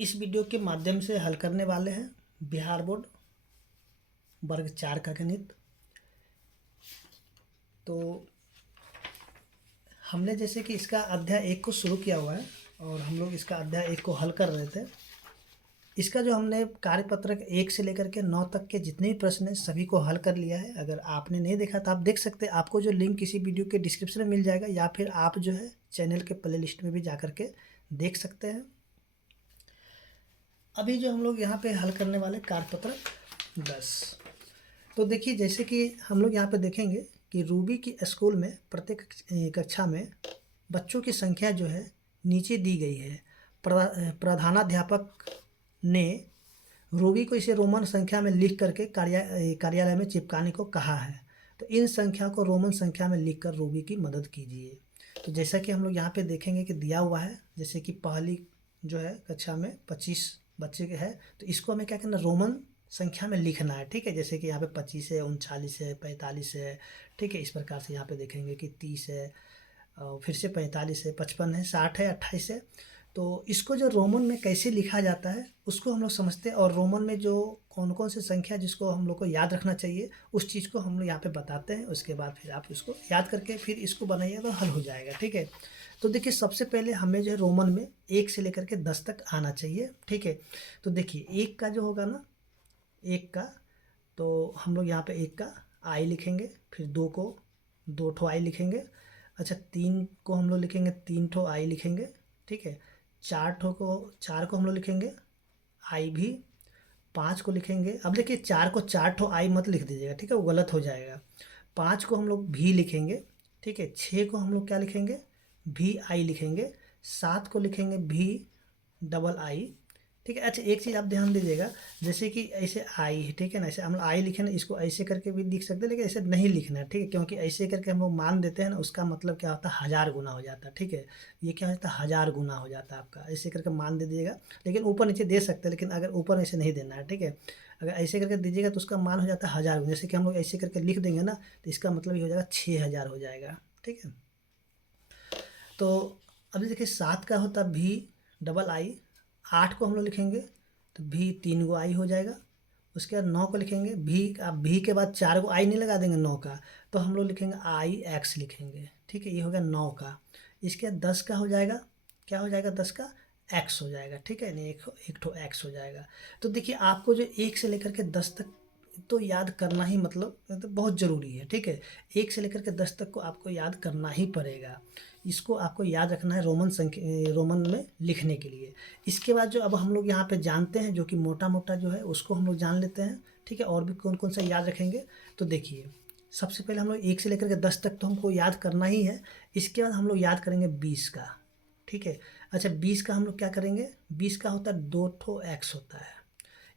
इस वीडियो के माध्यम से हल करने वाले हैं बिहार बोर्ड वर्ग 4 का गणित। तो हमने जैसे कि इसका अध्याय 1 को शुरू किया हुआ है और हम लोग इसका अध्याय 1 को हल कर रहे थे। इसका जो हमने कार्यपत्रक 1 से लेकर के 9 तक के जितने भी प्रश्न हैं सभी को हल कर लिया है। अगर आपने नहीं देखा तो आप देख सकते हैं, आपको जो लिंक किसी वीडियो के डिस्क्रिप्शन में मिल जाएगा या फिर आप जो है चैनल के प्ले लिस्ट में भी जा कर के देख सकते हैं। अभी जो हम लोग यहाँ पे हल करने वाले कार्यपत्रक 10, तो देखिए जैसे कि हम लोग यहाँ पे देखेंगे कि रूबी की स्कूल में प्रत्येक कक्षा में बच्चों की संख्या जो है नीचे दी गई है। प्रधानाध्यापक ने रूबी को इसे रोमन संख्या में लिख करके कार्यालय में चिपकाने को कहा है। तो इन संख्या को रोमन संख्या में लिखकर रूबी की मदद कीजिए। तो जैसा कि हम लोग यहाँ पे देखेंगे कि दिया हुआ है, जैसे कि पहली जो है कक्षा में 25 बच्चे के है, तो इसको हमें क्या करना, रोमन संख्या में लिखना है। ठीक है, जैसे कि यहाँ पे 25 है, 39 है, 45 है। ठीक है, इस प्रकार से यहाँ पे देखेंगे कि 30 है, फिर से 45 है, 55 है, 60 है, 28 है। तो इसको जो रोमन में कैसे लिखा जाता है उसको हम लोग समझते हैं, और रोमन में जो कौन कौन सी संख्या जिसको हम लोग को याद रखना चाहिए उस चीज़ को हम लोग यहाँ पे बताते हैं। उसके बाद फिर आप इसको याद करके फिर इसको बनाइएगा तो हल हो जाएगा। ठीक है, तो देखिए सबसे पहले हमें जो है रोमन में 1 से लेकर के 10 तक आना चाहिए। ठीक है, तो देखिए 1 का जो होगा ना, 1 का तो हम लोग यहाँ पे 1 का आई लिखेंगे, फिर 2 को 2 ठो आई लिखेंगे। अच्छा, 3 को हम लोग लिखेंगे 3 ठो आई लिखेंगे। ठीक है, 4 को हम लोग लिखेंगे आई भी। 5 को लिखेंगे, अब देखिए 4 को 4 ठो आई मत लिख दीजिएगा, ठीक है, वो गलत हो जाएगा। 5 को हम लोग भी लिखेंगे। ठीक है, 6 को हम लोग क्या लिखेंगे, भी आई लिखेंगे। 7 को लिखेंगे भी डबल आई। ठीक है, अच्छा एक चीज़ आप ध्यान दीजिएगा, जैसे कि ऐसे आई है, ठीक है ना, ऐसे हम आई लिखे ना, इसको ऐसे करके भी लिख सकते हैं लेकिन ऐसे नहीं लिखना है। ठीक है, क्योंकि ऐसे करके हम लोग मान देते हैं ना, उसका मतलब क्या होता है, 1000 गुना हो जाता है। ठीक है, ये क्या होता है, 1000 गुना हो जाता है आपका। ऐसे करके मान दे दीजिएगा, लेकिन ऊपर नीचे दे सकते हैं, लेकिन अगर ऊपर ऐसे नहीं देना है। ठीक है, अगर ऐसे करके दीजिएगा तो उसका मान हो जाता है 1000 गुना। जैसे कि हम लोग ऐसे करके लिख देंगे ना, तो इसका मतलब ये हो जाएगा 6000 हो जाएगा। ठीक है, तो अभी देखिए 7 का होता है भी डबल आई। 8 को हम लोग लिखेंगे तो भी 3 गो आई हो जाएगा। उसके बाद 9 को लिखेंगे भी, आप भी के बाद 4 गो आई नहीं लगा देंगे 9 का, तो हम लोग लिखेंगे आई एक्स लिखेंगे। ठीक है, ये हो गया 9 का। इसके बाद 10 का हो जाएगा, क्या हो जाएगा, 10 का एक्स हो जाएगा। ठीक है, नहीं एक ठो एक्स हो जाएगा। तो देखिए आपको जो 1 से लेकर के 10 तक तो याद करना ही मतलब बहुत ज़रूरी है। ठीक है, 1 से लेकर के 10 तक को आपको याद करना ही पड़ेगा। इसको आपको याद रखना है रोमन में लिखने के लिए। इसके बाद जो अब हम लोग यहाँ पे जानते हैं, जो कि मोटा मोटा जो है उसको हम लोग जान लेते हैं। ठीक है, और भी कौन कौन सा याद रखेंगे, तो देखिए सबसे पहले हम लोग 1 से लेकर के 10 तक तो हमको याद करना ही है। इसके बाद हम लोग याद करेंगे 20 का। ठीक है, अच्छा 20 का हम लोग क्या करेंगे, 20 का होता है 2 ठो एक्स होता है।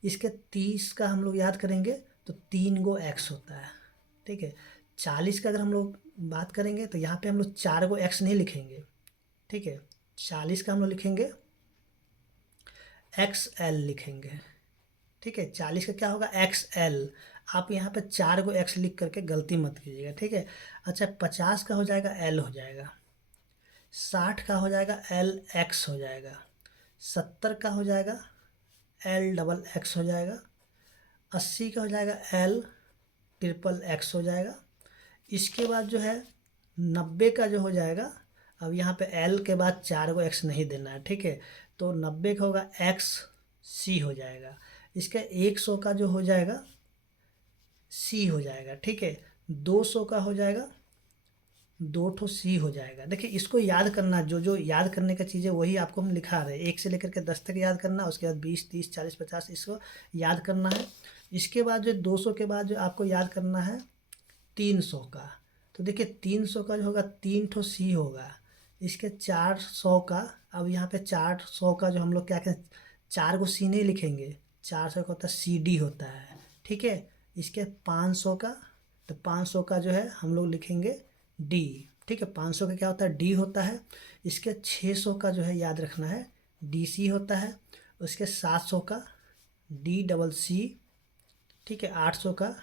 इसके 30 का हम लोग याद करेंगे तो 3 गो एक्स होता है। ठीक है, 40 का अगर हम लोग बात करेंगे तो यहाँ पे हम लोग 4 गो एक्स नहीं लिखेंगे। ठीक है, 40 का हम लोग लिखेंगे एक्स एल लिखेंगे। ठीक है, 40 का क्या होगा, एक्स एल। आप यहाँ पे 4 गो एक्स लिख करके गलती मत कीजिएगा। ठीक है, अच्छा 50 का हो जाएगा एल हो जाएगा। 60 का हो जाएगा एल एक्स हो जाएगा। 70 का हो जाएगा एल डबल एक्स हो जाएगा। 80 का हो जाएगा एल ट्रिपल एक्स हो जाएगा। इसके बाद जो है 90 का जो हो जाएगा, अब यहाँ पे एल के बाद 4 गो एक्स नहीं देना है। ठीक है, तो 90 का होगा एक्स सी हो जाएगा। इसका 100 का जो हो जाएगा सी हो जाएगा। ठीक है, 200 का हो जाएगा 2 ठो सी हो जाएगा। देखिए इसको याद करना, जो जो याद करने का चीज़ है वही आपको हम लिखा रहे हैं। 1 से लेकर के 10 तक याद करना, उसके बाद 20 30 40 50 इसको याद करना है। इसके बाद जो 200 के बाद जो आपको याद करना है 300 का। तो देखिए 300 का जो होगा 3 ठो सी होगा। इसके 400 का, अब यहाँ पे 400 का जो हम लोग क्या करें, 4 को सी नहीं लिखेंगे, 400 का होता है सी डी होता है। ठीक है, इसके 500 का, तो 500 का जो है हम लोग लिखेंगे डी। ठीक है, 500 का क्या होता है, डी होता है। इसके 600 का जो है याद रखना है डी सी होता है। उसके 700 का डी डबल सी। ठीक है, 800 का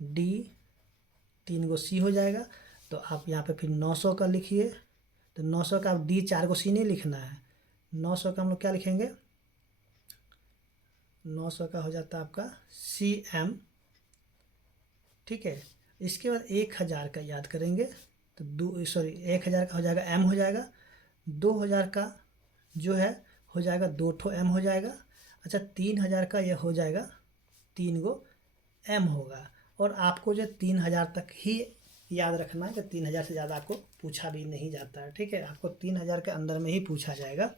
डी 3 गो सी हो जाएगा। तो आप यहाँ पे फिर 900 का लिखिए, तो 900 का आप डी 4 गो सी नहीं लिखना है। 900 का हम लोग क्या लिखेंगे, 900 का हो जाता है आपका CM, ठीक है। इसके बाद 1000 का याद करेंगे तो 1000 का हो जाएगा M हो जाएगा, 2000 का जो है हो जाएगा 2 ठो M हो जाएगा। अच्छा 3000 का ये हो जाएगा 3 गो M होगा। और आपको जो 3000 तक ही याद रखना है कि 3000 से ज़्यादा आपको पूछा भी नहीं जाता है, ठीक है। आपको 3000 के अंदर में ही पूछा जाएगा।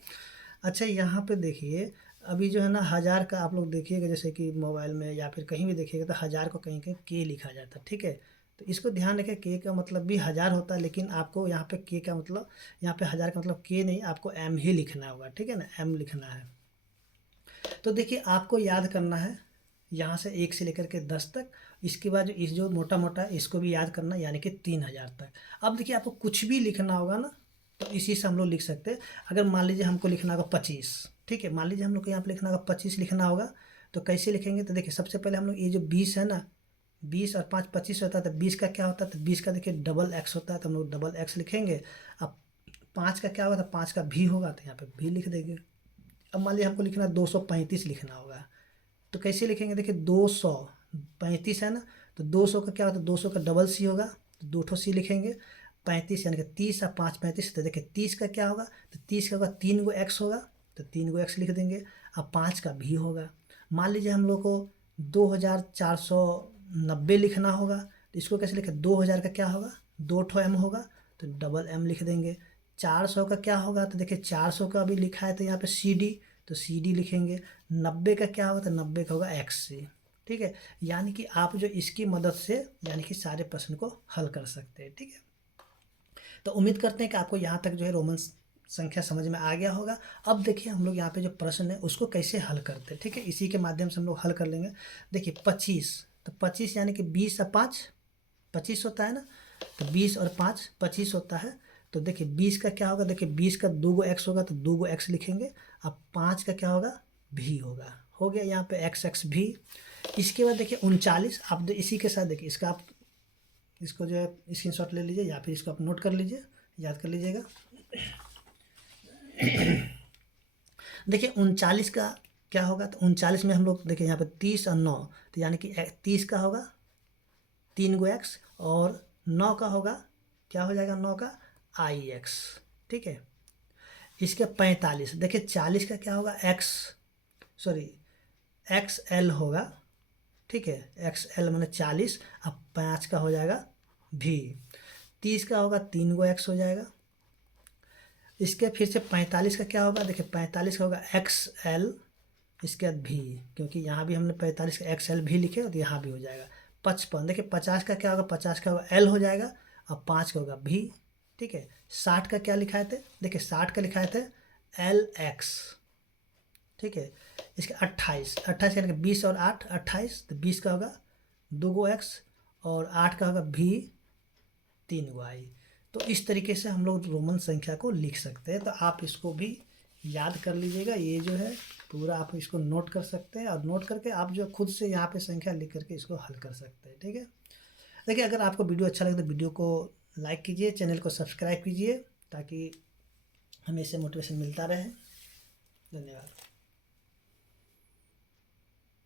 अच्छा यहाँ पे देखिए अभी जो है ना 1000 का आप लोग देखिएगा, जैसे कि मोबाइल में या फिर कहीं भी देखिएगा तो 1000 को कहीं कहीं के लिखा जाता है, ठीक है। तो इसको ध्यान रखें, के का मतलब भी 1000 होता है, लेकिन आपको यहाँ पे के का मतलब, यहाँ पे 1000 का मतलब के नहीं, आपको M ही लिखना होगा, ठीक है ना, M लिखना है। तो देखिए आपको याद करना है यहाँ से 1 से लेकर के 10 तक। इसके बाद जो इस जो मोटा मोटा है इसको भी याद करना, यानी कि 3000 तक। अब देखिए आपको कुछ भी लिखना होगा ना तो इसी से हम लोग लिख सकते हैं। अगर मान लीजिए हमको लिखना होगा 25, ठीक है, मान लीजिए हम लोग को यहाँ पे लिखना होगा 25 लिखना होगा, तो कैसे लिखेंगे? तो देखिए सबसे पहले हम लोग ये जो 20 है ना, 20 और 5 25 होता है, तो 20 का क्या होता है? तो 20 का देखिए डबल एक्स होता है, तो हम लोग डबल एक्स लिखेंगे। अब 5 का क्या होगा? तो 5 का भी होगा, तो यहाँ पे भी लिख देंगे। अब मान लीजिए हमको लिखना 235 लिखना होगा, तो कैसे लिखेंगे? देखिए 235 है ना, तो 200 का क्या होता है? 200 का डबल सी होगा, तो 2 ठो सी लिखेंगे। 35 यानी कि 30 और 5 35, तो देखिए 30 का क्या होगा? तो 30 का होगा 3 गो एक्स होगा, तो 3 गो एक्स लिख देंगे। अब 5 का भी होगा। मान लीजिए हम लोग को 2490 लिखना होगा, तो इसको कैसे लिखे? 2000 का क्या होगा? 2 ठो M होगा, तो डबल M लिख देंगे। 400 का क्या होगा? तो देखिए 400 का भी लिखा है तो यहाँ पे CD, तो CD लिखेंगे। 90 का क्या होगा? तो 90 का होगा XC, ठीक है। यानी कि आप जो इसकी मदद से यानी कि सारे प्रश्न को हल कर सकते हैं, ठीक है। तो उम्मीद करते हैं कि आपको यहाँ तक जो है रोमन संख्या समझ में आ गया होगा। अब देखिए हम लोग यहाँ पे जो प्रश्न है उसको कैसे हल करते हैं, ठीक है, इसी के माध्यम से हम लोग हल कर लेंगे। देखिए 25, तो 25 यानी कि 20 और 5 25 होता है ना, तो 20 और 5 25 होता है। तो देखिए 20 का क्या होगा? देखिए 20 का 2 गो एक्स होगा, तो 2 गो एक्स लिखेंगे। अब 5 का क्या होगा? भी होगा, हो गया यहाँ पे एक्स एक्स भी। इसके बाद देखिए 39, आप इसी के साथ देखिए इसका आप इसको जो है स्क्रीनशॉट ले लीजिए या फिर इसको आप नोट कर लीजिए, याद कर लीजिएगा। देखिए 39 का क्या होगा? तो 39 में हम लोग देखिए यहाँ पे 30 और 9, तो यानी कि 30 का होगा 3 गो एक्स, और 9 का होगा क्या हो जाएगा? 9 का IX, ठीक है। इसके 45, देखिए 40 का क्या होगा? XL होगा, ठीक है, XL मैंने 40। अब 5 का हो जाएगा भी। 30 का होगा 3 गो एक्स हो जाएगा। इसके फिर से 45 का क्या होगा? देखिए 45 का होगा XL, इसके बाद भी, क्योंकि यहाँ भी हमने 45 का XL भी लिखे और यहाँ भी हो जाएगा। 55, देखिए 50 का क्या होगा? 50 का होगा L हो जाएगा, अब 5 का होगा भी, ठीक है। 60 का क्या लिखाए थे? देखिए 60 का लिखाए थे LX, ठीक है। इसके 28 यानी कि 20 और 8 28, तो 20 का होगा 2 गो एक्स, और 8 का होगा भी 3 गो आई। तो इस तरीके से हम लोग रोमन संख्या को लिख सकते हैं। तो आप इसको भी याद कर लीजिएगा, ये जो है पूरा आप इसको नोट कर सकते हैं, और नोट करके आप जो खुद से यहाँ पे संख्या लिख करके इसको हल कर सकते हैं, ठीक है। देखिए अगर आपको वीडियो अच्छा लगे तो वीडियो को लाइक कीजिए, चैनल को सब्सक्राइब कीजिए, ताकि हमें इससे मोटिवेशन मिलता रहे। धन्यवाद।